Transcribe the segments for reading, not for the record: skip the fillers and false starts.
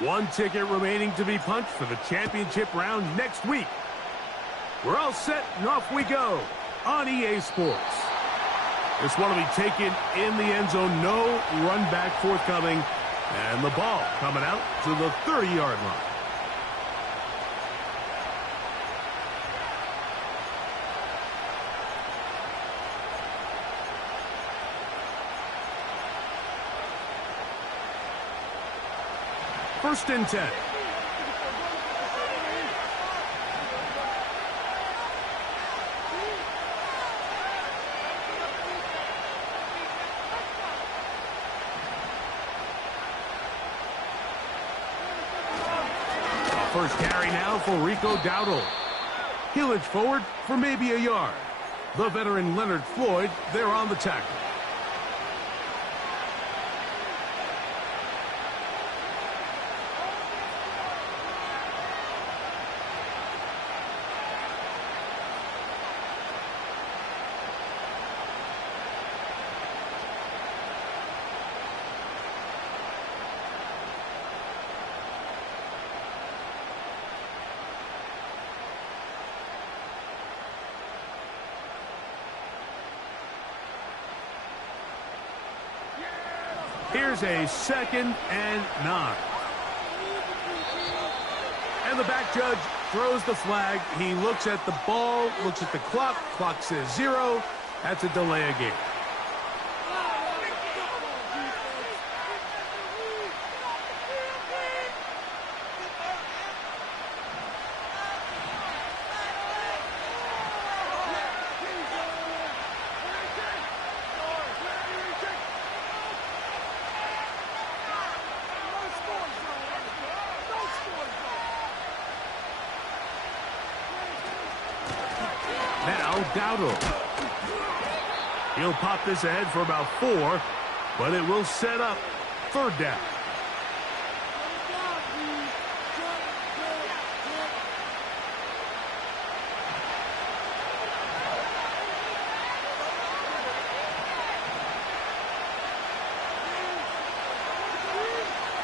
One ticket remaining to be punched for the championship round next week. We're all set, and off we go on EA Sports. This one will be taken in the end zone. No run back forthcoming. And the ball coming out to the 30-yard line. First and 10. First carry now for Rico Dowdle. He'll edge forward for maybe a yard. The veteran Leonard Floyd there on the tackle. Here's a 2nd and 9. And the back judge throws the flag. He looks at the ball, looks at the clock. Clock says 0. That's a delay of game. Now Dowdle. He'll pop this ahead for about 4, but it will set up 3rd down.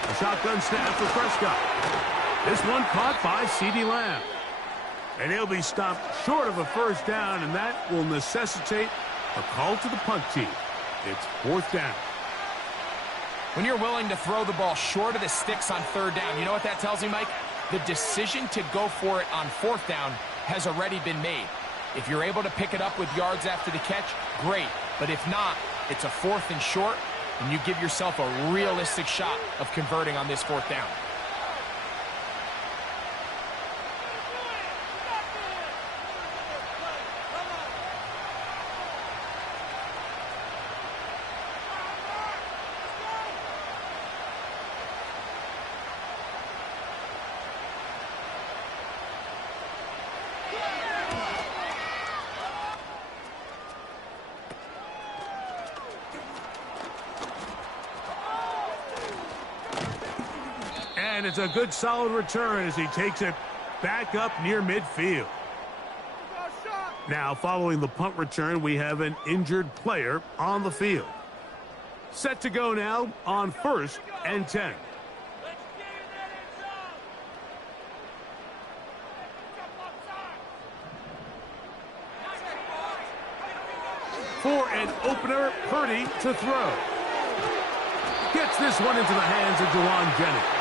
A shotgun snap for Prescott. This one caught by CeeDee Lamb. And he'll be stopped short of a 1st down, and that will necessitate a call to the punt team. It's 4th down. When you're willing to throw the ball short of the sticks on 3rd down, you know what that tells me, Mike? The decision to go for it on 4th down has already been made. If you're able to pick it up with yards after the catch, great. But if not, it's a 4th and short, and you give yourself a realistic shot of converting on this 4th down. And it's a good solid return as he takes it back up near midfield. Now, following the punt return, we have an injured player on the field. Set to go now on 1st and 10. For an opener, Purdy to throw. Gets this one into the hands of Jawan Jennings.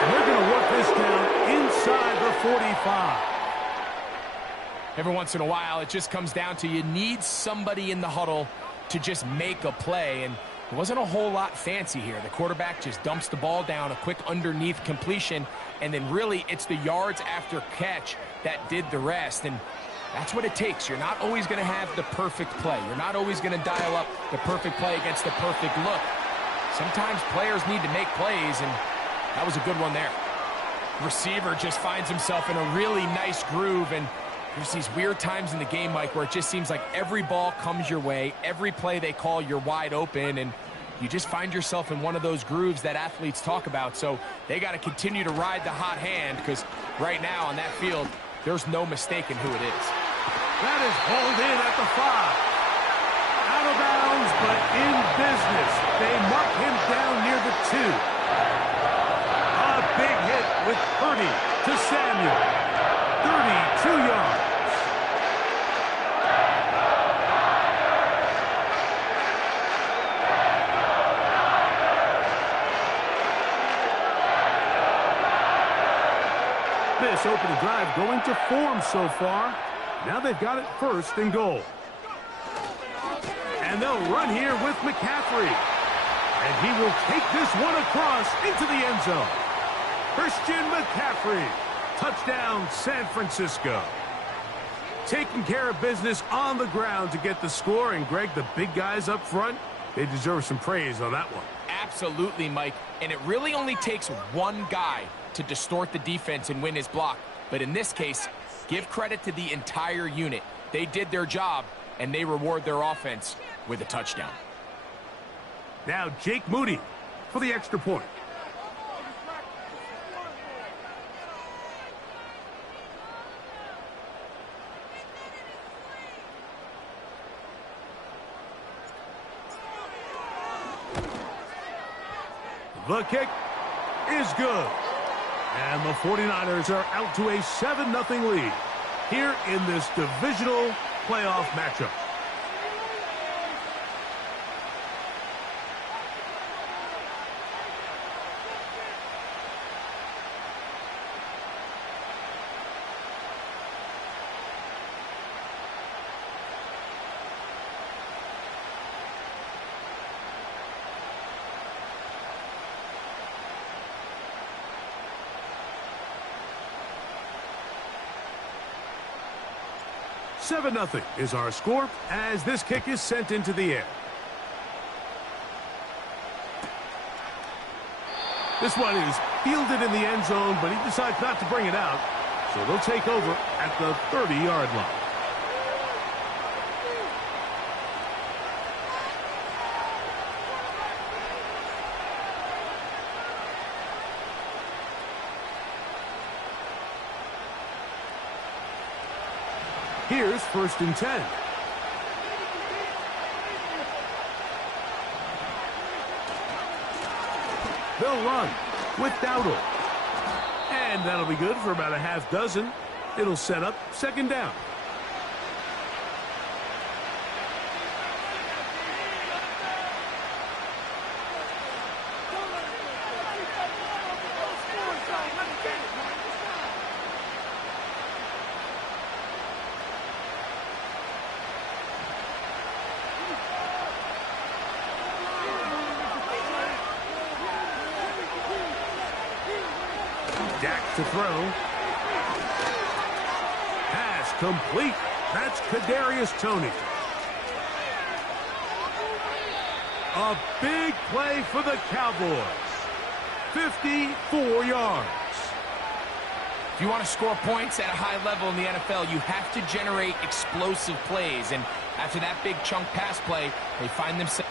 And they're going to work this down inside the 45. Every once in a while, it just comes down to you need somebody in the huddle to just make a play. And there wasn't a whole lot fancy here. The quarterback just dumps the ball down, a quick underneath completion, and then really it's the yards after catch that did the rest. And that's what it takes. You're not always going to have the perfect play. You're not always going to dial up the perfect play against the perfect look. Sometimes players need to make plays, and that was a good one there. Receiver just finds himself in a really nice groove, and there's these weird times in the game, Mike, where it just seems like every ball comes your way, every play they call, you're wide open, and you just find yourself in one of those grooves that athletes talk about. So they got to continue to ride the hot hand, because right now on that field, there's no mistaking who it is. That is hauled in at the 5. Out of bounds, but in business. They mark him down near the 2. Purdy to Samuel. 32 yards. This opening drive going to form so far. Now they've got it 1st and goal. And they'll run here with McCaffrey. And he will take this one across into the end zone. Christian McCaffrey. Touchdown, San Francisco. Taking care of business on the ground to get the score. And, Greg, the big guys up front, they deserve some praise on that one. Absolutely, Mike. And it really only takes one guy to distort the defense and win his block. But in this case, give credit to the entire unit. They did their job, and they reward their offense with a touchdown. Now Jake Moody for the extra point. The kick is good. And the 49ers are out to a 7-0 lead here in this divisional playoff matchup. Seven 0 is our score as this kick is sent into the air. This one is fielded in the end zone, but he decides not to bring it out. So they'll take over at the 30-yard line. Here's 1st and 10. They'll run with Dowdle. And that'll be good for about a half dozen. It'll set up 2nd down. Dak to throw. Pass complete. That's Kadarius Toney. A big play for the Cowboys. 54 yards. If you want to score points at a high level in the NFL, you have to generate explosive plays. And after that big chunk pass play, they find themselves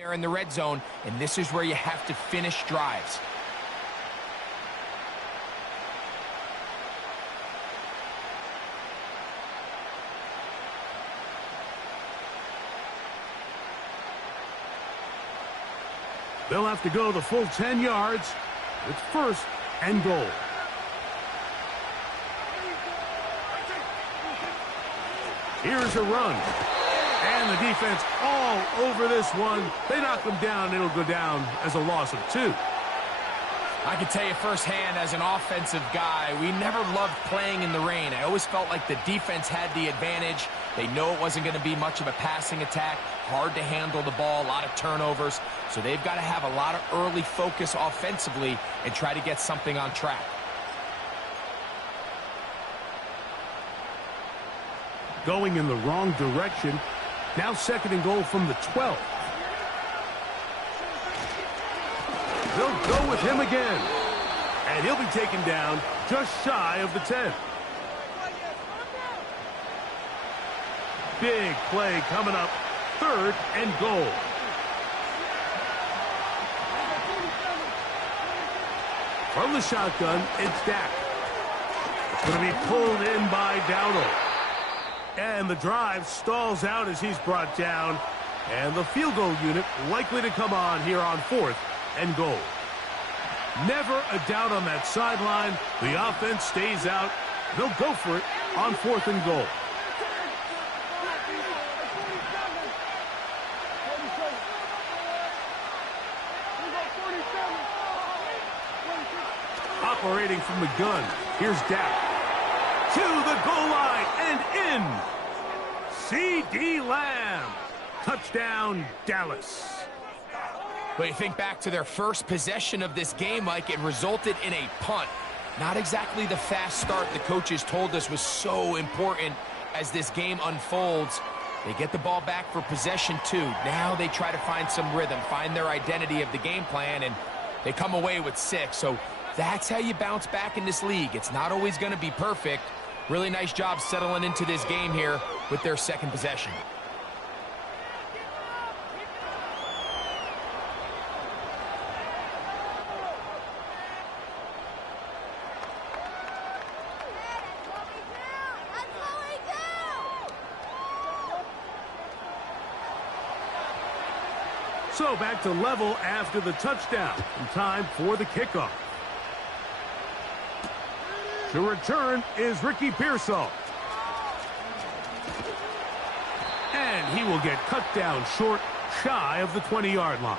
there in the red zone, and this is where you have to finish drives. They'll have to go the full 10 yards. It's first and goal. Here's a run. And the defense all over this one. They knock them down. It'll go down as a loss of 2. I can tell you firsthand, as an offensive guy, we never loved playing in the rain. I always felt like the defense had the advantage. They know it wasn't going to be much of a passing attack. Hard to handle the ball, a lot of turnovers. So they've got to have a lot of early focus offensively and try to get something on track. Going in the wrong direction. Now second and goal from the 12. They'll go with him again. And he'll be taken down just shy of the 10. Big play coming up. Third and goal. From the shotgun, it's Dak. It's going to be pulled in by Dowdle. And the drive stalls out as he's brought down. And the field goal unit likely to come on here on fourth and goal. Never a doubt on that sideline. The offense stays out. They'll go for it on fourth and goal. Operating from the gun. Here's Dak. To the goal line and in. C.D. Lamb. Touchdown, Dallas. But you think back to their first possession of this game, Mike, it resulted in a punt. Not exactly the fast start the coaches told us was so important as this game unfolds. They get the ball back for possession 2. Now they try to find some rhythm, find their identity of the game plan, and they come away with 6. So that's how you bounce back in this league. It's not always going to be perfect. Really nice job settling into this game here with their second possession. So back to level after the touchdown. And time for the kickoff. The return is Ricky Pearsall. And he will get cut down short, shy of the 20-yard line.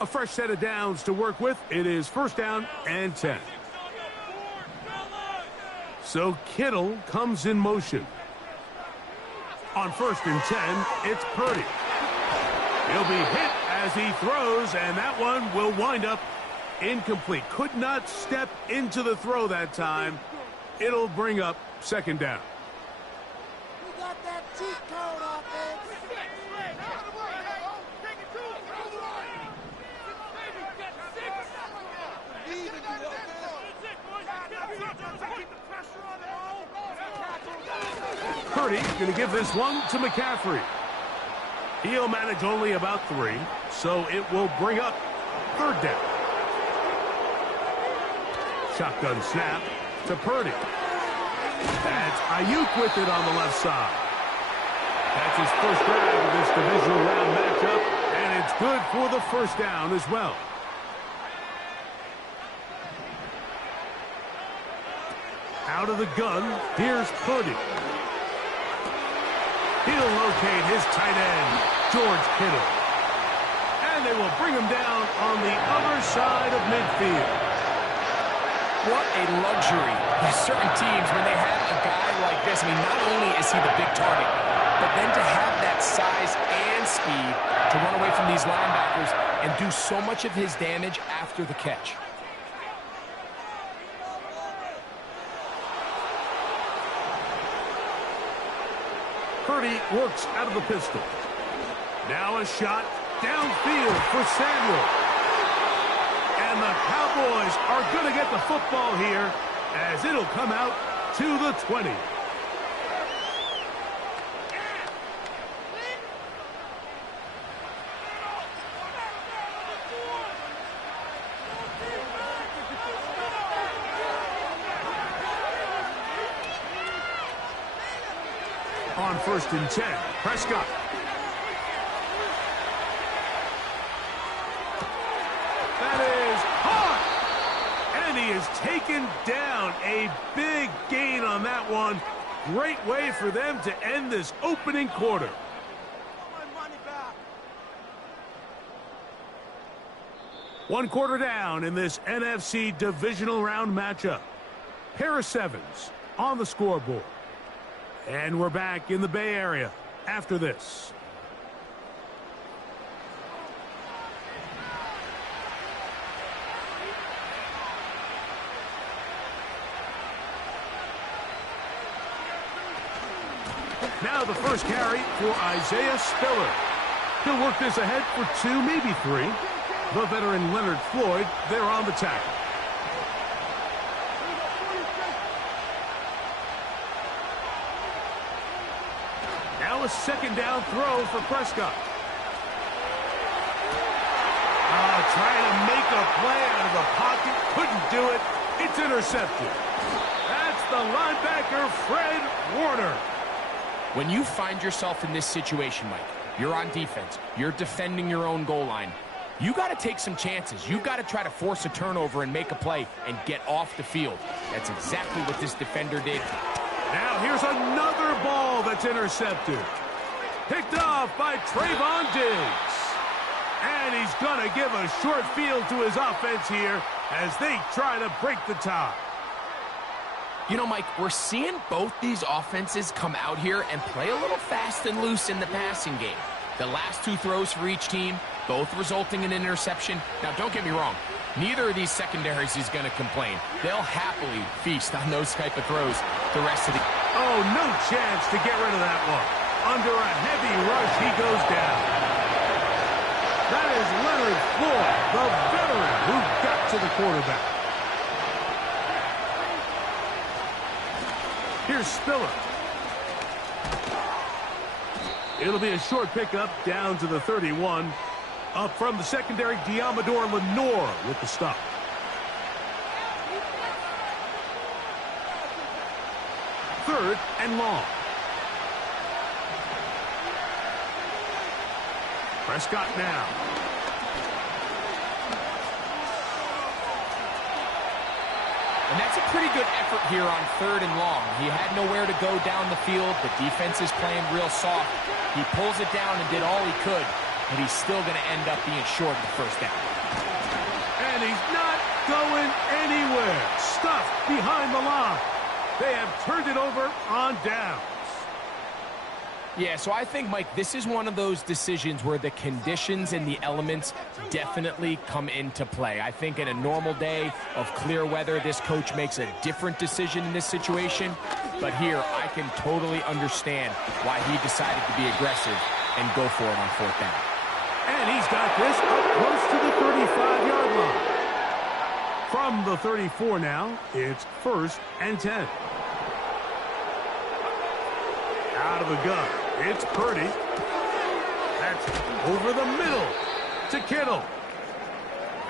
A fresh set of downs to work with. It is first down and 10. So Kittle comes in motion. On first and 10, it's Purdy. He'll be hit as he throws, and that one will wind up incomplete. Could not step into the throw that time. It'll bring up second down. We got that cheat code offense. Purdy going to give this one to McCaffrey. He'll manage only about 3, so it will bring up third down. Shotgun snap to Purdy. That's Ayuk with it on the left side. That's his first drive of this divisional round matchup, and it's good for the first down as well. Out of the gun, here's Purdy. He'll locate his tight end, George Kittle. And they will bring him down on the other side of midfield. What a luxury. There's certain teams, when they have a guy like this, I mean, not only is he the big target, but then to have that size and speed to run away from these linebackers and do so much of his damage after the catch. Purdy works out of the pistol. Now a shot downfield for Samuel. And the Cowboys are going to get the football here as it'll come out to the 20. On 1st and 10, Prescott. That is hard. And he is taken down. A big gain on that one. Great way for them to end this opening quarter. One quarter down in this NFC divisional round matchup. Harris Evans on the scoreboard. And we're back in the Bay Area after this. Now the first carry for Isaiah Spiller. He'll work this ahead for 2, maybe 3. The veteran Leonard Floyd, they're on the tackle. Now a second down throw for Prescott. Trying to make a play out of the pocket. Couldn't do it. It's intercepted. That's the linebacker, Fred Warner. When you find yourself in this situation, Mike, you're on defense, you're defending your own goal line, you got to take some chances. You got to try to force a turnover and make a play and get off the field. That's exactly what this defender did. Now here's another ball that's intercepted. Picked off by Trayvon Diggs. And he's going to give a short field to his offense here as they try to break the tie. You know, Mike, we're seeing both these offenses come out here and play a little fast and loose in the passing game. The last 2 throws for each team, both resulting in an interception. Now, don't get me wrong. Neither of these secondaries is going to complain. They'll happily feast on those type of throws the rest of the... Oh, no chance to get rid of that one. Under a heavy rush, he goes down. That is Leonard Floyd, the veteran who got to the quarterback. Here's Spiller. It'll be a short pickup down to the 31. Up from the secondary, Diamador Lenore with the stop. Third and long. Prescott now. And that's a pretty good effort here on 3rd and long. He had nowhere to go down the field. The defense is playing real soft. He pulls it down and did all he could, but he's still going to end up being short of the first down. And he's not going anywhere. Stuffed behind the line. They have turned it over on downs. Yeah, so I think, Mike, this is one of those decisions where the conditions and the elements definitely come into play. I think in a normal day of clear weather, this coach makes a different decision in this situation. But here, I can totally understand why he decided to be aggressive and go for it on 4th down. And he's got this up close to the 35-yard line. From the 34 now, it's 1st and 10. Out of the gun, it's Purdy. That's over the middle to Kittle.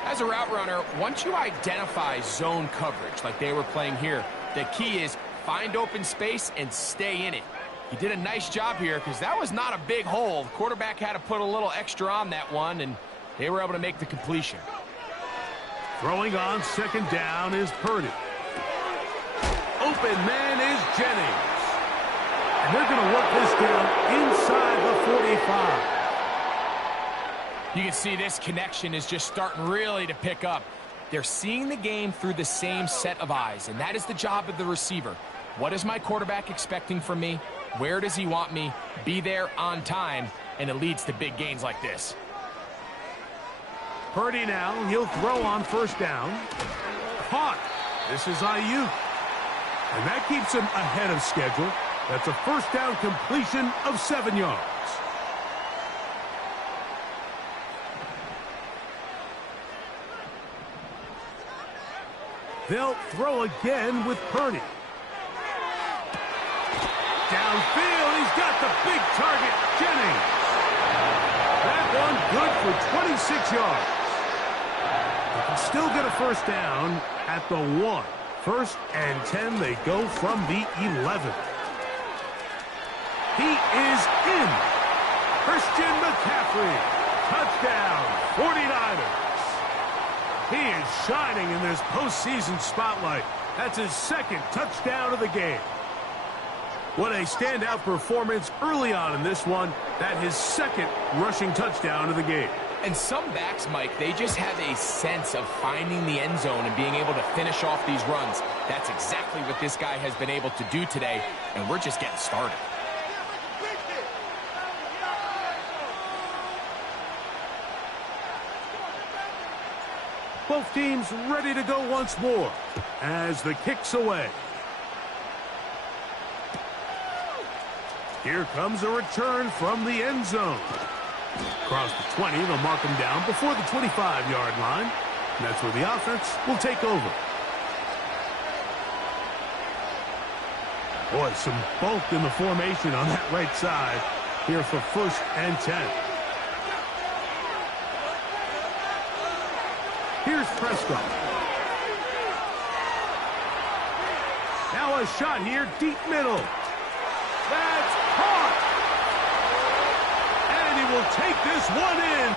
As a route runner, once you identify zone coverage like they were playing here, the key is find open space and stay in it. He did a nice job here because that was not a big hole. The quarterback had to put a little extra on that one, and they were able to make the completion. Throwing on 2nd down is Purdy. Open man is Jennings. And they're going to work this down inside the 45. You can see this connection is just starting really to pick up. They're seeing the game through the same set of eyes, and that is the job of the receiver. What is my quarterback expecting from me? Where does he want me? Be there on time, and it leads to big gains like this. Purdy now, he'll throw on 1st down. Caught. This is Ayuk. And that keeps him ahead of schedule. That's a 1st down completion of 7 yards. They'll throw again with Purdy. Downfield, he's got the big target, Jennings. That one good for 26 yards. They can still get a first down at the 1. 1st and 10, they go from the 11. He is in. Christian McCaffrey, touchdown, 49ers. He is shining in this postseason spotlight. That's his 2nd touchdown of the game. What a standout performance early on in this one. That his 2nd rushing touchdown of the game. And some backs, Mike, they just have a sense of finding the end zone and being able to finish off these runs. That's exactly what this guy has been able to do today, and we're just getting started. Both teams ready to go once more as the kick's away. Here comes a return from the end zone. Across the 20, they'll mark him down before the 25-yard line. And that's where the offense will take over. Boy, some bulk in the formation on that right side here for 1st and 10. Here's Prescott. Now a shot here, deep middle. That's caught. And he will take this one in.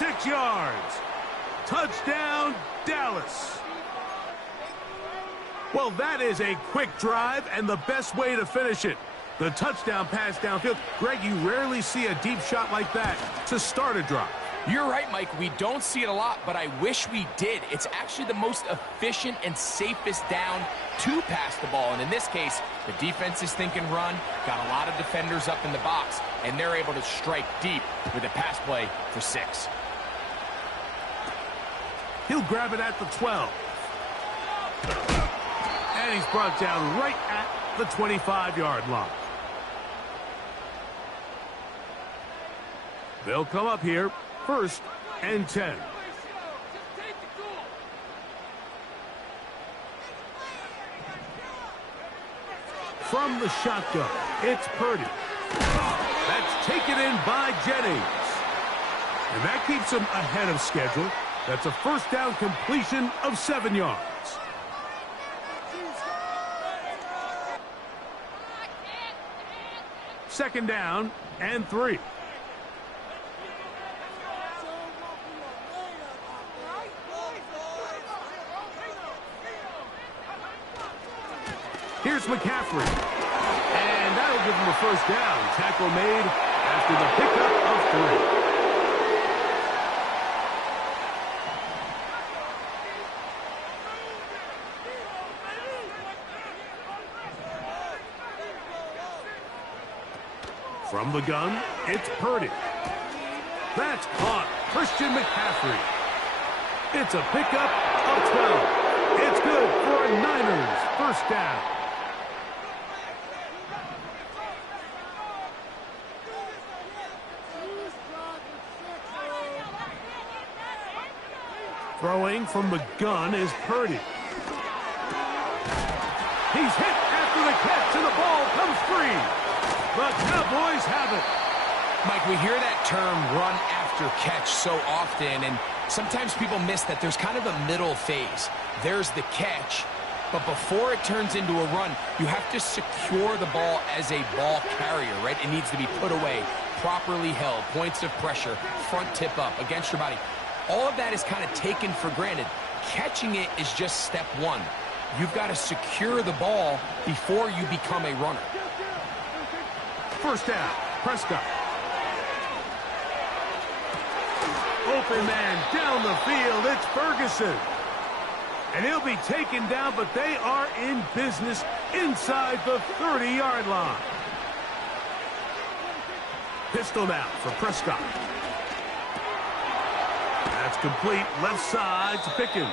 6 yards. Touchdown, Dallas. Well, that is a quick drive and the best way to finish it. The touchdown pass downfield. Greg, you rarely see a deep shot like that to start a drive. You're right, Mike. We don't see it a lot, but I wish we did. It's actually the most efficient and safest down to pass the ball. And in this case, the defense is thinking run, got a lot of defenders up in the box, and they're able to strike deep with a pass play for 6. He'll grab it at the 12. And he's brought down right at the 25-yard line. They'll come up here, 1st and 10. From the shotgun, it's Purdy. That's taken in by Jennings. And that keeps him ahead of schedule. That's a 1st down completion of 7 yards. Second down and 3. Here's McCaffrey. And that'll give him a 1st down. Tackle made after the pickup of 3. From the gun, it's Purdy. That's caught. Christian McCaffrey. It's a pickup of 12. It's good for a Niners 1st down. Throwing from the gun is Purdy. He's hit after the catch, and the ball comes free. The Cowboys have it. Mike, we hear that term run after catch so often, and sometimes people miss that there's kind of a middle phase. There's the catch, but before it turns into a run, you have to secure the ball as a ball carrier, right? It needs to be put away, properly held, points of pressure, front tip up against your body. All of that is kind of taken for granted. Catching it is just step 1. You've got to secure the ball before you become a runner. 1st down, Prescott. Open man down the field, it's Ferguson. And he'll be taken down, but they are in business inside the 30-yard line. Pistol now for Prescott. That's complete, left side to Pickens.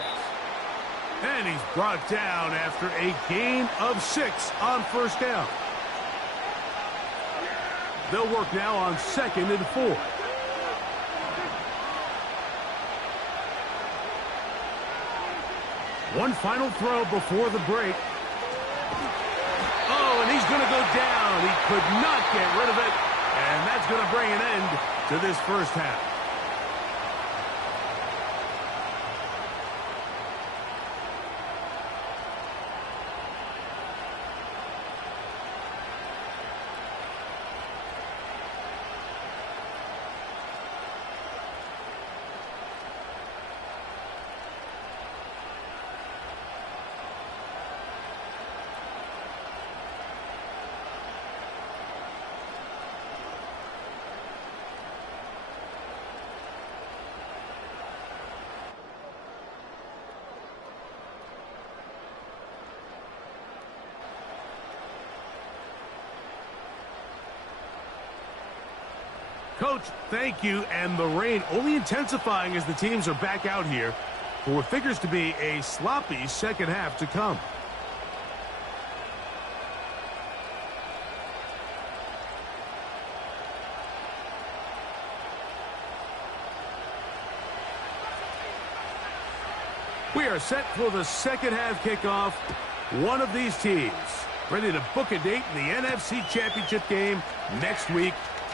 And he's brought down after a gain of 6 on 1st down. They'll work now on 2nd and 4. One final throw before the break. Oh, and he's going to go down. He could not get rid of it. And that's going to bring an end to this 1st half. Coach, thank you. And the rain only intensifying as the teams are back out here for what figures to be a sloppy 2nd half to come. We are set for the 2nd half kickoff. One of these teams ready to book a date in the NFC Championship game next week.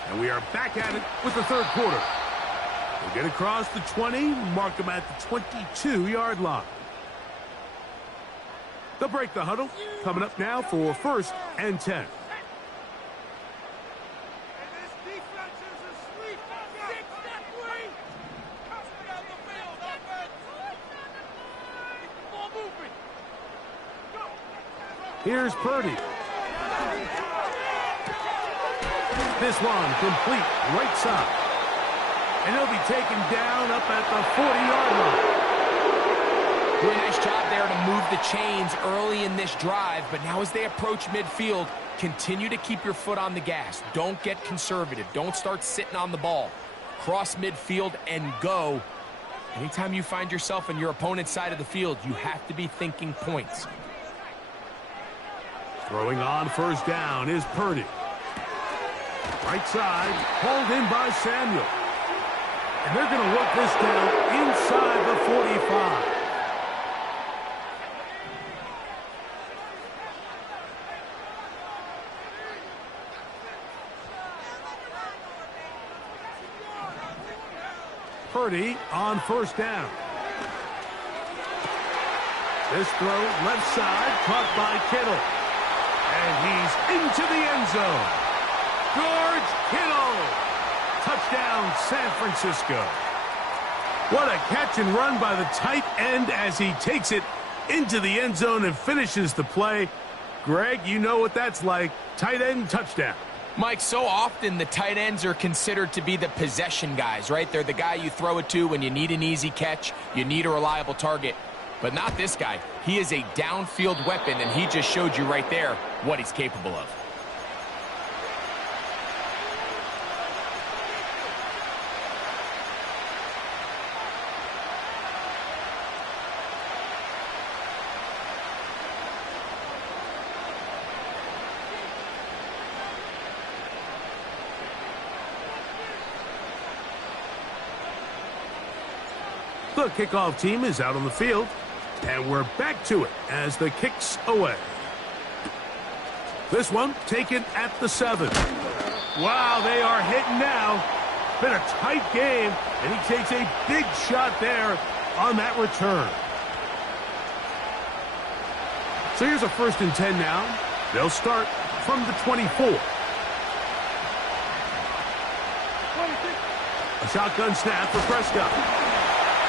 And we are back at it with the 3rd quarter. We'll get across the 20, mark them at the 22-yard line. They'll break the huddle. Coming up now for 1st and 10. Here's Purdy. This one complete right side. And he'll be taken down up at the 40-yard line. Doing a nice job there to move the chains early in this drive, but now as they approach midfield, continue to keep your foot on the gas. Don't get conservative. Don't start sitting on the ball. Cross midfield and go. Anytime you find yourself on your opponent's side of the field, you have to be thinking points. Throwing on first down is Purdy. Right side, hauled in by Samuel. And they're going to work this down inside the 45. Purdy on first down. This throw left side, caught by Kittle. And he's into the end zone. George Kittle. Touchdown, San Francisco. What a catch and run by the tight end as he takes it into the end zone and finishes the play. Greg, you know what that's like. Tight end touchdown. Mike, so often the tight ends are considered to be the possession guys, right? They're the guy you throw it to when you need an easy catch, you need a reliable target. But not this guy. He is a downfield weapon, and he just showed you right there what he's capable of. The kickoff team is out on the field, and we're back to it as the kick's away. This one taken at the 7. Wow, they are hitting now. Been a tight game, and he takes a big shot there on that return. So here's a 1st and 10 now. They'll start from the 24. A shotgun snap for Prescott.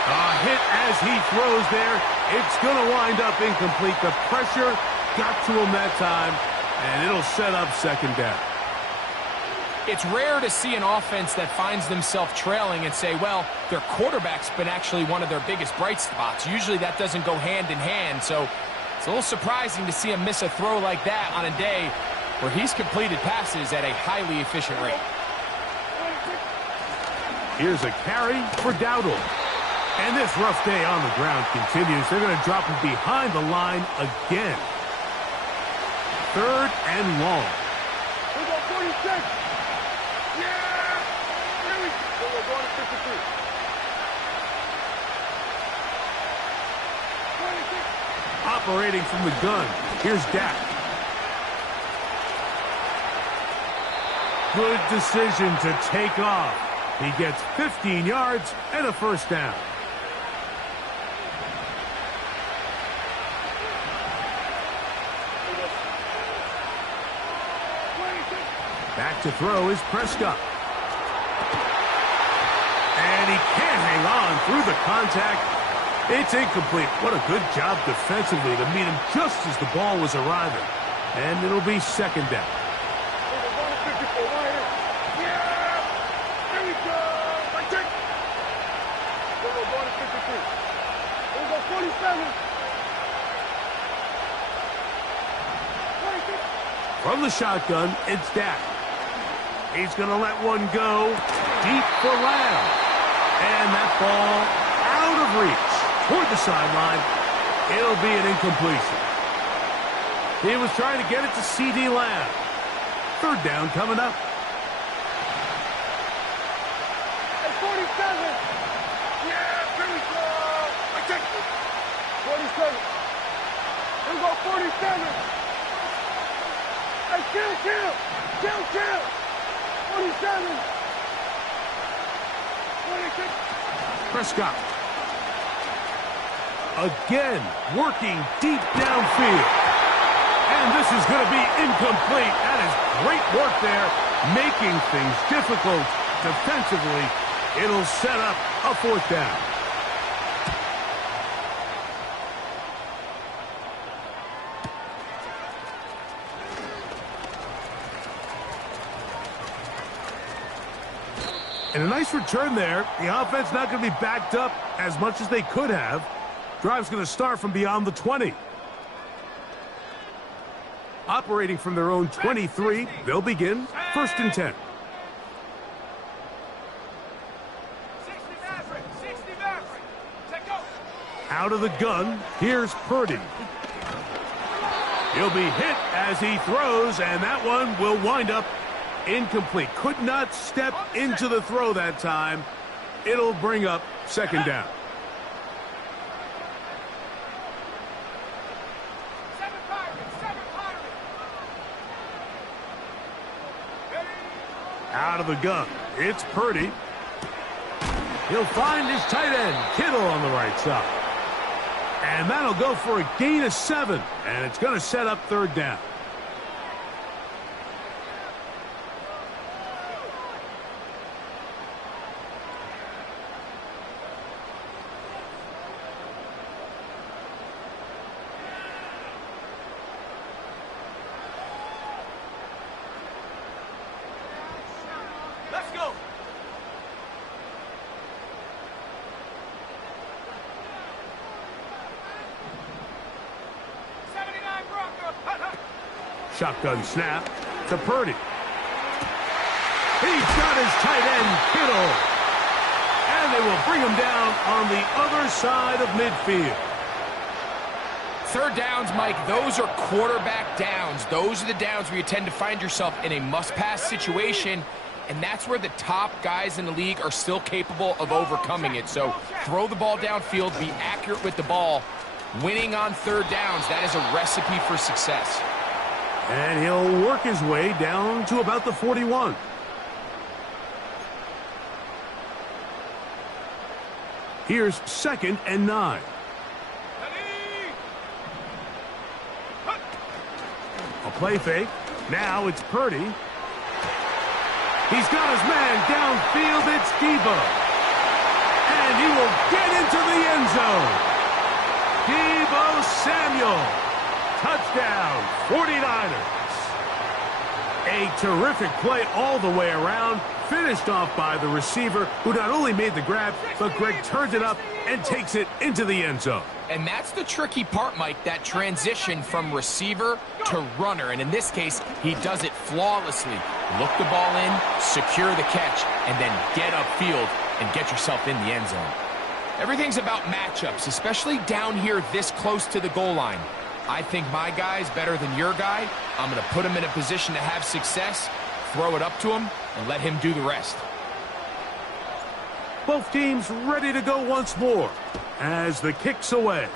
A hit as he throws there. It's going to wind up incomplete. The pressure got to him that time, and it'll set up 2nd down. It's rare to see an offense that finds themselves trailing and say, well, their quarterback's been actually one of their biggest bright spots. Usually that doesn't go hand in hand, so it's a little surprising to see him miss a throw like that on a day where he's completed passes at a highly efficient rate. Here's a carry for Dowdle. And this rough day on the ground continues. They're going to drop him behind the line again. 3rd and long. We go 46. Yeah! Here we go. We're going to 53. 26. Operating from the gun. Here's Dak. Good decision to take off. He gets 15 yards and a 1st down. Back to throw is Prescott. And he can't hang on through the contact. It's incomplete. What a good job defensively to meet him just as the ball was arriving. And it'll be 2nd down. From the shotgun, it's Dak. He's going to let one go deep for Lamb. And that ball out of reach toward the sideline. It'll be an incompletion. He was trying to get it to C.D. Lamb. 3rd down coming up. At 47. Yeah, here we go. I take it. 47. Here we go, 47. Hey, kill. 47. 26. Prescott. Again, working deep downfield. And this is going to be incomplete. That is great work there, making things difficult defensively. It'll set up a 4th down. And a nice return there. The offense not going to be backed up as much as they could have. Drive's going to start from beyond the 20. Operating from their own 23, they'll begin 1st and 10. Out of the gun, here's Purdy. He'll be hit as he throws, and that one will wind up incomplete. Could not step into the throw that time. It'll bring up 2nd down. Out of the gun, it's Purdy. He'll find his tight end, Kittle, on the right side. And that'll go for a gain of 7, and it's going to set up 3rd down. Let's go. Shotgun snap to Purdy. He's got his tight end, Kittle. And they will bring him down on the other side of midfield. 3rd downs, Mike, those are quarterback downs. Those are the downs where you tend to find yourself in a must-pass situation, and that's where the top guys in the league are still capable of overcoming it. So throw the ball downfield, be accurate with the ball. Winning on 3rd downs, that is a recipe for success. And he'll work his way down to about the 41. Here's 2nd and 9. A play fake. Now it's Purdy. He's got his man downfield. It's Debo. And he will get into the end zone. Debo Samuel. Touchdown, 49ers. A terrific play all the way around, finished off by the receiver, who not only made the grab, but Greg turns it up and takes it into the end zone. And that's the tricky part, Mike, that transition from receiver to runner. And in this case, he does it flawlessly. Look the ball in, secure the catch, and then get upfield and get yourself in the end zone. Everything's about matchups, especially down here this close to the goal line. I think my guy's better than your guy. I'm going to put him in a position to have success, throw it up to him, and let him do the rest. Both teams ready to go once more as the kick's away.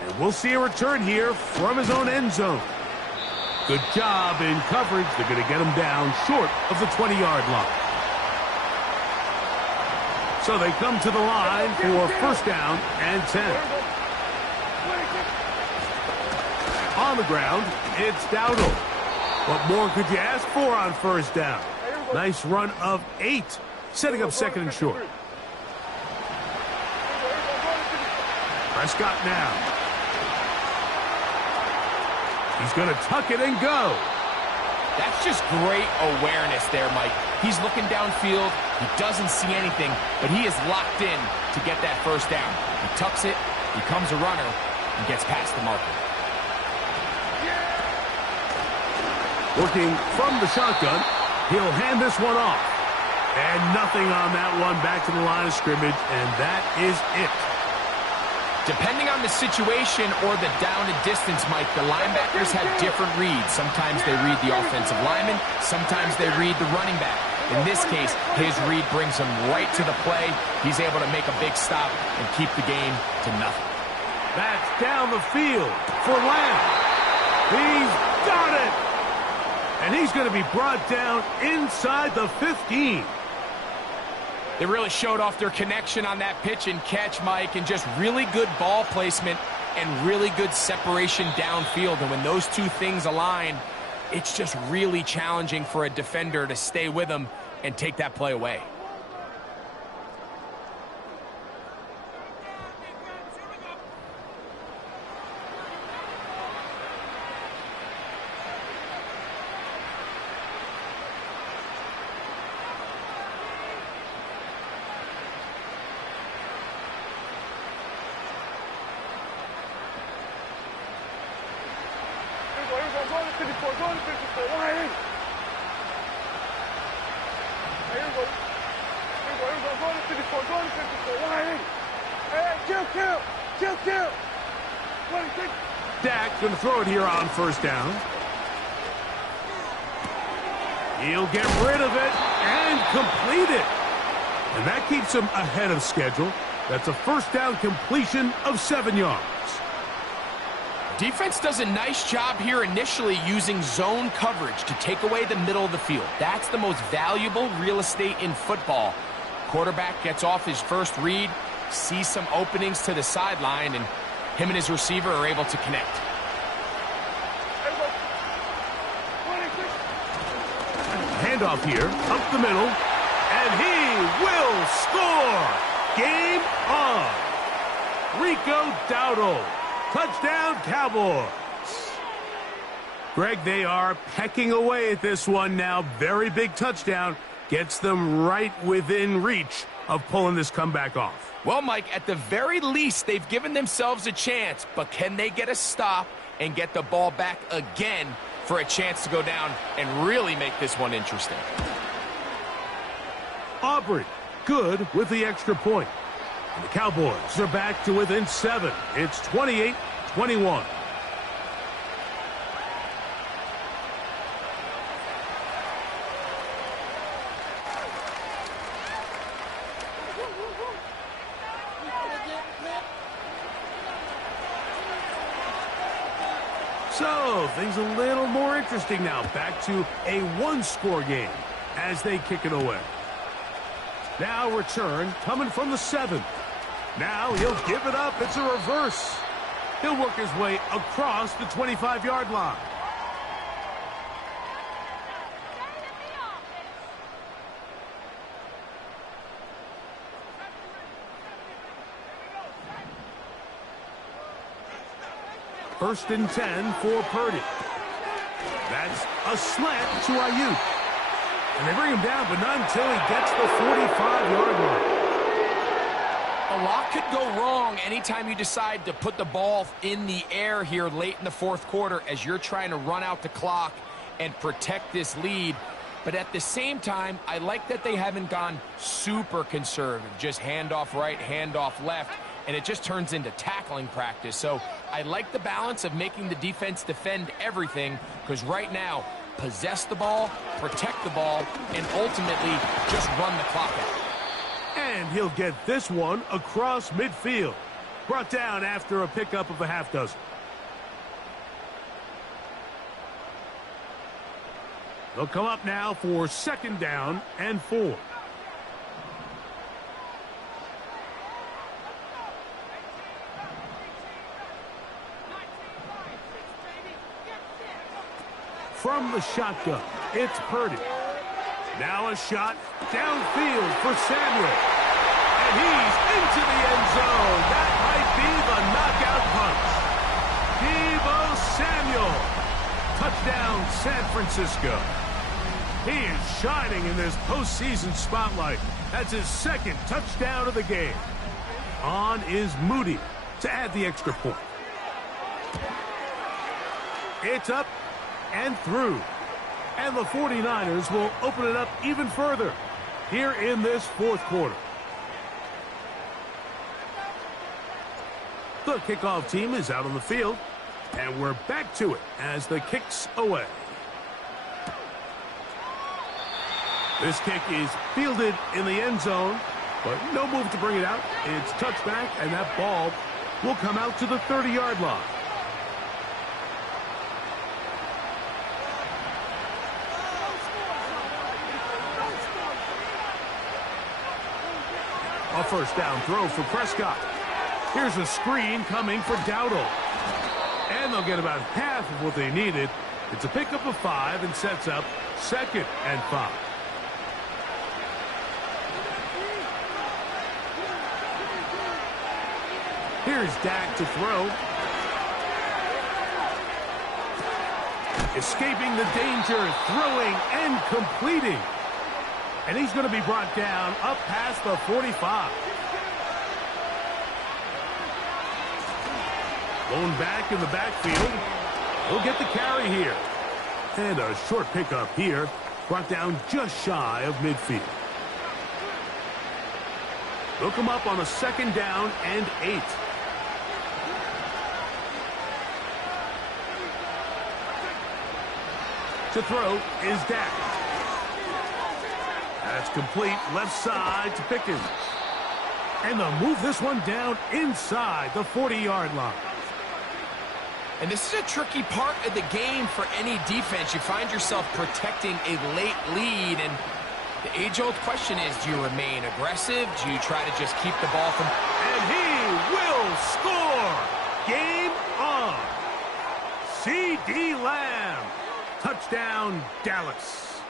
And we'll see a return here from his own end zone. Good job in coverage. They're going to get him down short of the 20-yard line. So they come to the line for 1st down and 10. On the ground, it's Dowdle. What more could you ask for on 1st down? Nice run of 8, setting up 2nd and short. Prescott now. He's going to tuck it and go. That's just great awareness there, Mike. He's looking downfield. He doesn't see anything, but he is locked in to get that 1st down. He tucks it, becomes a runner, and gets past the marker. Working from the shotgun, he'll hand this one off. And nothing on that one, back to the line of scrimmage, and that is it. Depending on the situation or the down and distance, Mike, the linebackers have different reads. Sometimes they read the offensive lineman. Sometimes they read the running back. In this case, his read brings him right to the play. He's able to make a big stop and keep the game to nothing. That's down the field for Lamb. He's got it. And he's going to be brought down inside the 15. They really showed off their connection on that pitch and catch, Mike, and just really good ball placement and really good separation downfield. And when those two things align, it's just really challenging for a defender to stay with them and take that play away. Go to 54. Go to 54. Wide in. Here we go. Here we go. Here we go. Go to 54. Go to 54. Wide in. Hey, kill. 26. Dak going to throw it here on first down. He'll get rid of it and complete it. And that keeps him ahead of schedule. That's a first down completion of 7 yards. Defense does a nice job here initially using zone coverage to take away the middle of the field. That's the most valuable real estate in football. Quarterback gets off his first read, sees some openings to the sideline, and him and his receiver are able to connect. Handoff here, up the middle, and he will score! Game on! Rico Dowdle. Touchdown, Cowboys. Greg, they are pecking away at this one now. Very big touchdown. Gets them right within reach of pulling this comeback off. Well, Mike, at the very least, they've given themselves a chance, but can they get a stop and get the ball back again for a chance to go down and really make this one interesting? Aubrey, good with the extra point. And the Cowboys are back to within 7. It's 28-21. So, things a little more interesting now. Back to a one-score game as they kick it away. Now return coming from the 7. Now he'll give it up. It's a reverse. He'll work his way across the 25-yard line. First and 10 for Purdy. That's a slant to Ayuk. And they bring him down, but not until he gets the 45-yard line. A lot could go wrong anytime you decide to put the ball in the air here late in the fourth quarter as you're trying to run out the clock and protect this lead. But at the same time, I like that they haven't gone super conservative. Just handoff right, handoff left, and it just turns into tackling practice. So I like the balance of making the defense defend everything, because right now, possess the ball, protect the ball, and ultimately just run the clock out. And he'll get this one across midfield. Brought down after a pickup of a half dozen. They'll come up now for second down and 4. From the shotgun, it's Purdy. Now a shot downfield for Samuel. And he's into the end zone. That might be the knockout punch. Deebo Samuel. Touchdown, San Francisco. He is shining in this postseason spotlight. That's his second touchdown of the game. On is Moody to add the extra point. It's up and through. And the 49ers will open it up even further here in this fourth quarter. The kickoff team is out on the field, and we're back to it as the kick's away. This kick is fielded in the end zone, but no move to bring it out. It's touchback, and that ball will come out to the 30-yard line. A first down throw for Prescott. Here's a screen coming for Dowdle. And they'll get about half of what they needed. It's a pickup of 5 and sets up second and 5. Here's Dak to throw. Escaping the danger, throwing and completing. And he's going to be brought down up past the 45. Blown back in the backfield. He'll get the carry here. And a short pickup here, brought down just shy of midfield. Look him up on a 2nd down and 8. To throw is Dak. That's complete left side to Pickens. And they'll move this one down inside the 40-yard line. And this is a tricky part of the game for any defense. You find yourself protecting a late lead, and the age-old question is, do you remain aggressive? Do you try to just keep the ball from... And he will score! Game on! C.D. Lamb. Touchdown, Dallas.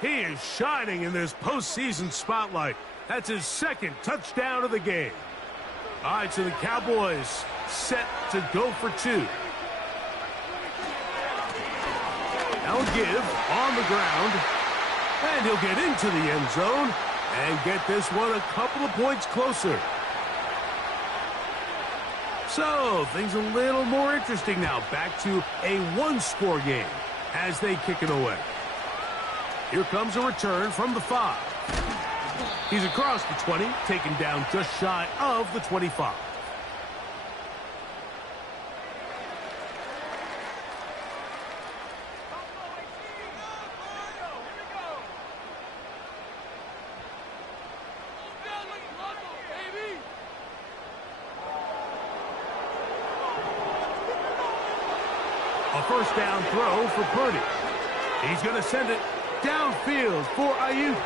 He is shining in this postseason spotlight. That's his 2nd touchdown of the game. All right, so the Cowboys set to go for 2. Now give on the ground, and he'll get into the end zone and get this one a couple of points closer. So things a little more interesting now. Back to a 1-score game as they kick it away. Here comes a return from the 5. He's across the 20, taken down just shy of the 25. A 1st down throw for Purdy. He's going to send it downfield for Ayuk.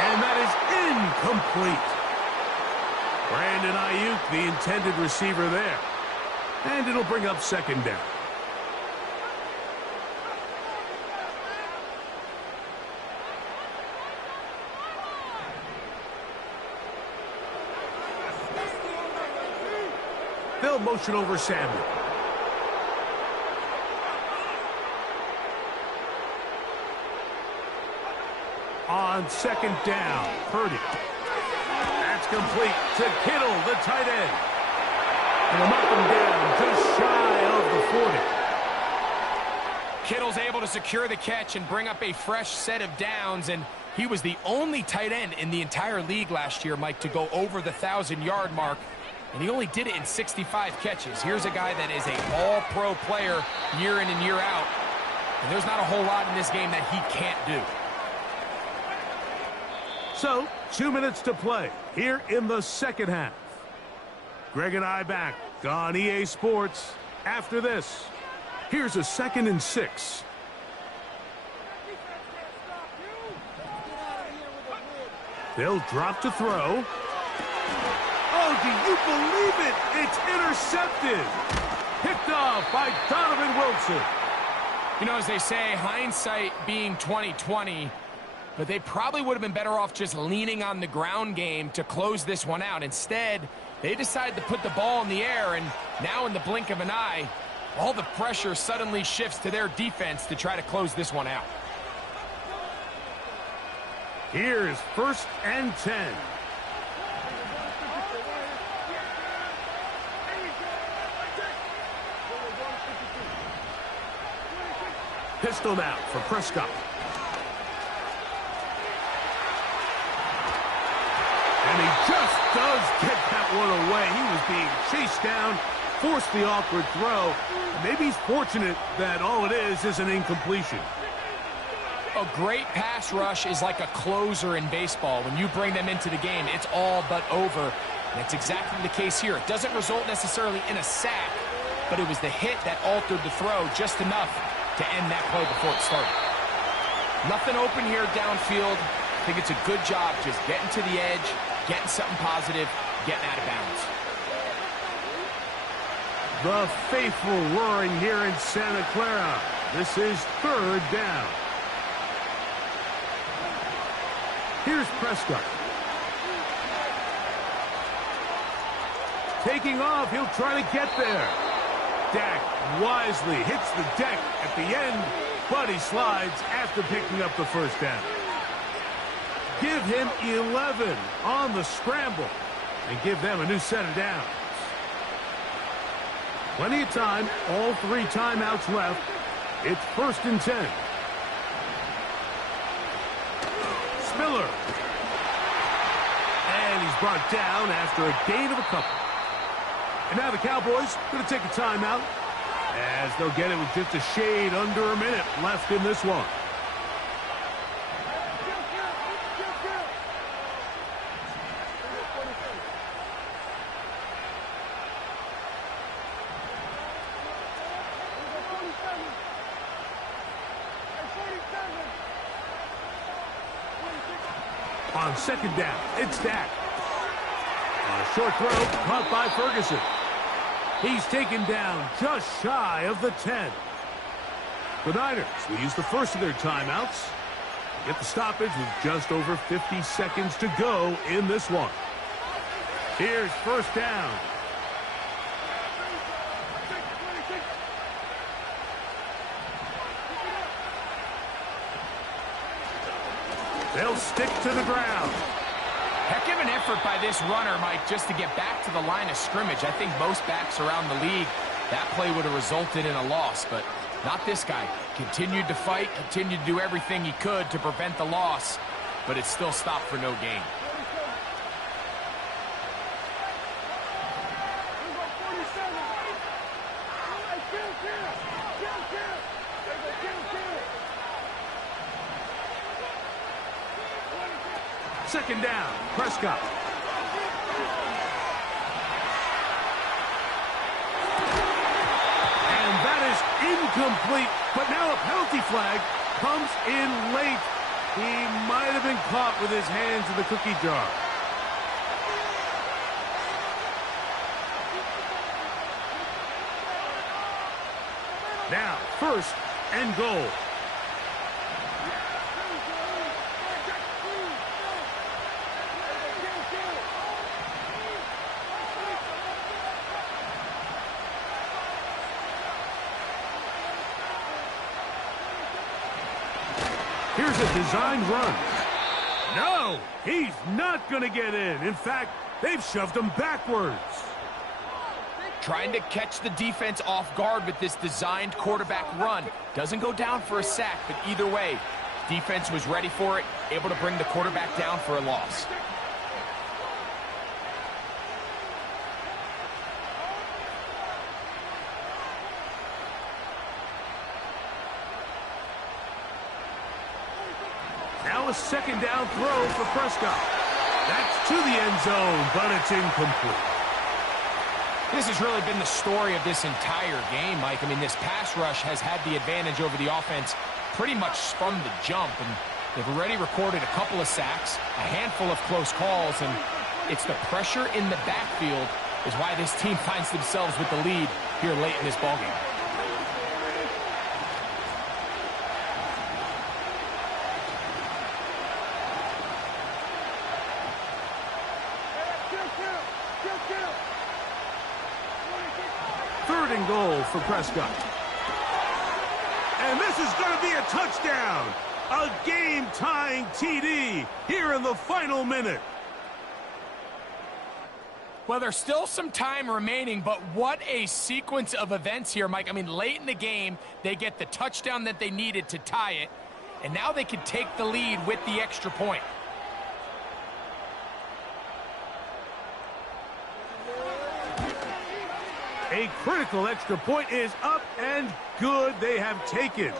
And that is incomplete. Brandon Ayuk, the intended receiver there. And it'll bring up 2nd down. They'll motion over Samuel. On 2nd down, Purdy. That's complete to Kittle, the tight end. And they'll knock him down just shy of the 40. Kittle's able to secure the catch and bring up a fresh set of downs, and he was the only tight end in the entire league last year, Mike, to go over the 1,000-yard mark, and he only did it in 65 catches. Here's a guy that is a all-pro player year in and year out, and there's not a whole lot in this game that he can't do. So, 2 minutes to play here in the 2nd half. Greg and I back on EA Sports after this. Here's a 2nd and 6. They'll drop to throw. Oh, do you believe it? It's intercepted. Picked off by Donovan Wilson. You know, as they say, hindsight being 20/20, but they probably would have been better off just leaning on the ground game to close this one out. Instead, they decided to put the ball in the air, and now in the blink of an eye, all the pressure suddenly shifts to their defense to try to close this one out. Here's 1st and 10. Pistol out for Prescott. And he just does get that one away. He was being chased down, forced the awkward throw. Maybe he's fortunate that all it is an incompletion. A great pass rush is like a closer in baseball. When you bring them into the game, it's all but over. And that's exactly the case here. It doesn't result necessarily in a sack, but it was the hit that altered the throw just enough to end that play before it started. Nothing open here downfield. I think it's a good job just getting to the edge, getting something positive, getting out of bounds. The faithful roaring here in Santa Clara. This is 3rd down. Here's Prescott. Taking off, he'll try to get there. Dak wisely hits the deck at the end, but he slides after picking up the 1st down. Give him 11 on the scramble and give them a new set of downs. Plenty of time. All 3 timeouts left. It's 1st and 10. Miller. And he's brought down after a gain of a couple. And now the Cowboys going to take a timeout as they'll get it with just a shade under a minute left in this one. On 2nd down, it's Dak. A short throw caught by Ferguson. He's taken down just shy of the 10. The Niners will use the first of their timeouts to get the stoppage with just over 50 seconds to go in this one. Here's 1st down. They'll stick to the ground. Heck of an effort by this runner, Mike, just to get back to the line of scrimmage. I think most backs around the league, that play would have resulted in a loss, but not this guy. Continued to fight, continued to do everything he could to prevent the loss, but it still stopped for no gain. Second down, Prescott. And that is incomplete, but now a penalty flag comes in late. He might have been caught with his hands in the cookie jar. Now, 1st and goal. Here's a designed run. No, he's not going to get in. In fact, they've shoved him backwards. Trying to catch the defense off guard with this designed quarterback run. Doesn't go down for a sack, but either way, defense was ready for it, able to bring the quarterback down for a loss. Now a 2nd down throw for Prescott. That's to the end zone, but it's incomplete. This has really been the story of this entire game, Mike. I mean, this pass rush has had the advantage over the offense pretty much from the jump, and they've already recorded a couple of sacks, a handful of close calls, and it's the pressure in the backfield is why this team finds themselves with the lead here late in this ballgame. Third and goal for Prescott. And this is going to be a touchdown. A game-tying TD here in the final minute. Well, there's still some time remaining, but what a sequence of events here, Mike. I mean, late in the game, they get the touchdown that they needed to tie it, and now they can take the lead with the extra point. A critical extra point is up and good. They have taken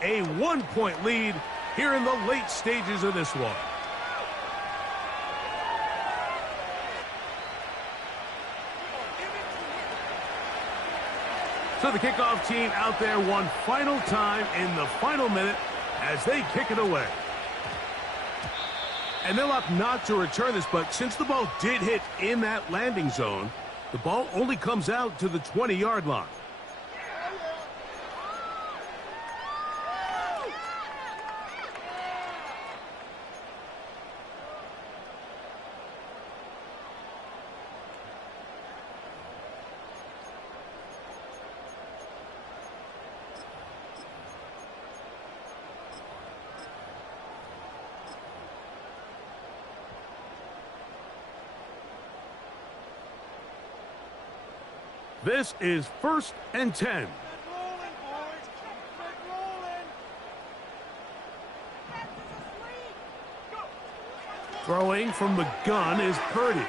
a 1-point lead here in the late stages of this one. So the kickoff team out there one final time in the final minute as they kick it away. And they'll opt not to return this, but since the ball did hit in that landing zone, the ball only comes out to the 20-yard line. This is 1st and 10. Throwing from the gun is Purdy.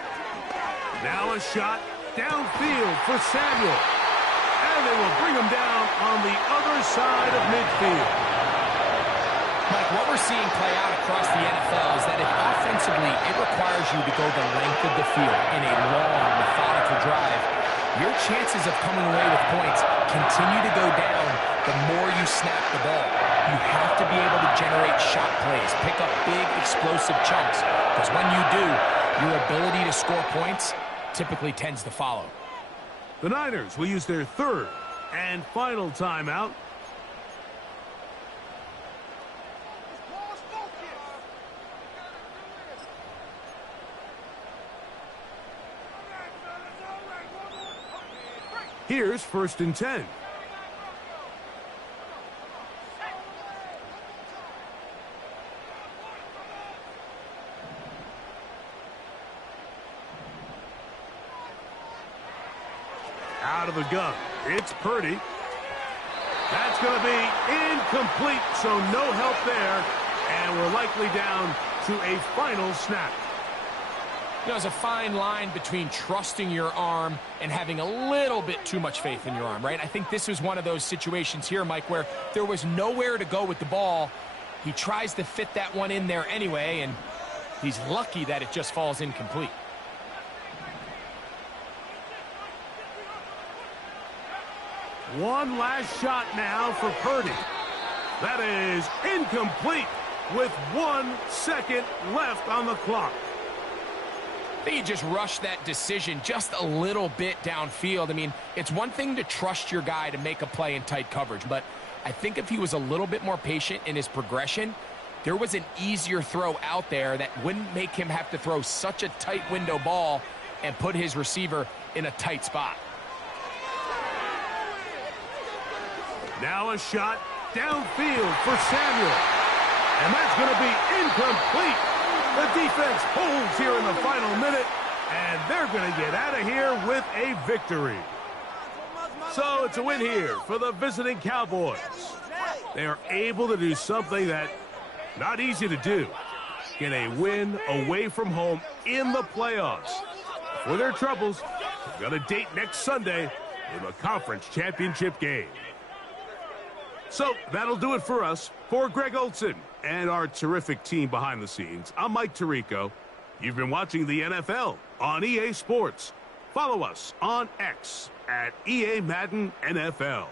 Now a shot downfield for Samuel. And they will bring him down on the other side of midfield. Mike, what we're seeing play out across the NFL is that if offensively it requires you to go the length of the field in a long, methodical drive, your chances of coming away with points continue to go down the more you snap the ball. You have to be able to generate shot plays, pick up big, explosive chunks, because when you do, your ability to score points typically tends to follow. The Niners will use their 3rd and final timeout. Here's 1st and 10. Out of the gun, it's Purdy. That's going to be incomplete, so no help there. And we're likely down to a final snap. You know, there's a fine line between trusting your arm and having a little bit too much faith in your arm, right? I think this was one of those situations here, Mike, where there was nowhere to go with the ball. He tries to fit that one in there anyway, and he's lucky that it just falls incomplete. One last shot now for Purdy. That is incomplete with 1 second left on the clock. I think he just rushed that decision just a little bit downfield. I mean, it's one thing to trust your guy to make a play in tight coverage, but I think if he was a little bit more patient in his progression, there was an easier throw out there that wouldn't make him have to throw such a tight window ball and put his receiver in a tight spot. Now a shot downfield for Samuel. And that's going to be incomplete. The defense holds here in the final minute, and they're going to get out of here with a victory. So it's a win here for the visiting Cowboys. They are able to do something that not easy to do. Get a win away from home in the playoffs. For their troubles, they've got a date next Sunday with a conference championship game. So that'll do it for us. For Greg Olson and our terrific team behind the scenes, I'm Mike Tirico. You've been watching the NFL on EA Sports. Follow us on X at EA Madden NFL.